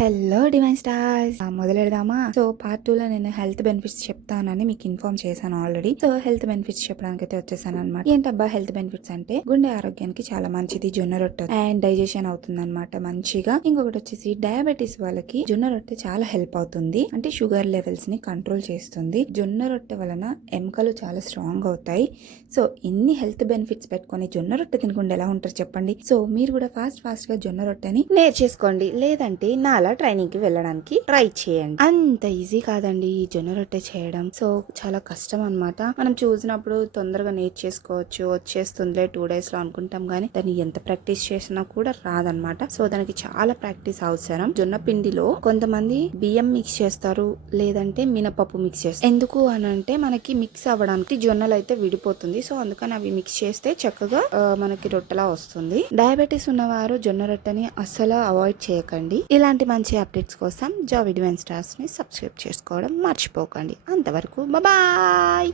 Hello divine stars మొదలెడదామా. So part 2 లో నేను హెల్త్ బెనిఫిట్స్ చెప్తానని మీకు ఇన్ఫార్మ్ చేశాను ఆల్రెడీ. సో హెల్త్ బెనిఫిట్స్ చెప్పడానికి అయితే వచ్చేసాను అనమాట. ఏంటబ్బా హెల్త్ బెనిఫిట్స్ అంటే గుండె ఆరోగ్యానికి చాలా మంచిది జొన్న రొట్టె, అండ్ డైజెషన్ అవుతుంది అనమాట మంచిగా. ఇంకొకటి వచ్చేసి డయాబెటీస్ వాళ్ళకి జొన్న రొట్టె చాలా హెల్ప్ అవుతుంది, అంటే షుగర్ లెవెల్స్ ని కంట్రోల్ చేస్తుంది. జొన్న రొట్టె వలన ఎముకలు చాలా స్ట్రాంగ్ అవుతాయి. సో ఇన్ని హెల్త్ బెనిఫిట్స్ పెట్టుకొని జొన్న రొట్టె తినకుండా ఎలా ఉంటారు చెప్పండి. సో మీరు కూడా ఫాస్ట్ గా జొన్న రొట్టెని నేర్చేసుకోండి, లేదంటే నా అలా ట్రైనింగ్ కి వెళ్ళడానికి ట్రై చేయండి. అంత ఈజీ కాదండి ఈ జొన్న రొట్టె చేయడం. సో చాలా కష్టం అన్నమాట. మనం చూసినప్పుడు తొందరగా నేర్చేసుకోవచ్చు, వచ్చేస్తుందిలే 2 days లో అనుకుంటాం గానీ దాన్ని ఎంత ప్రాక్టీస్ చేసినా కూడా రాదనమాట. సో దానికి చాలా ప్రాక్టీస్ అవసరం. జొన్న పిండిలో కొంతమంది బియ్యం మిక్స్ చేస్తారు, లేదంటే మినపప్పు మిక్స్ చేస్తారు. ఎందుకు అని అంటే మనకి మిక్స్ అవ్వడానికి జొన్నలు అయితే విడిపోతుంది. సో అందుకని అవి మిక్స్ చేస్తే చక్కగా మనకి రొట్టెలా వస్తుంది. డయాబెటీస్ ఉన్నవారు జొన్న రొట్టెని అస్సలు అవాయిడ్ చేయకండి. ఇలాంటి మంచి అప్డేట్స్ కోసం జావి డివైన్ స్టార్స్ ని సబ్స్క్రైబ్ చేసుకోవడం మర్చిపోకండి. అంతవరకు బాయ్.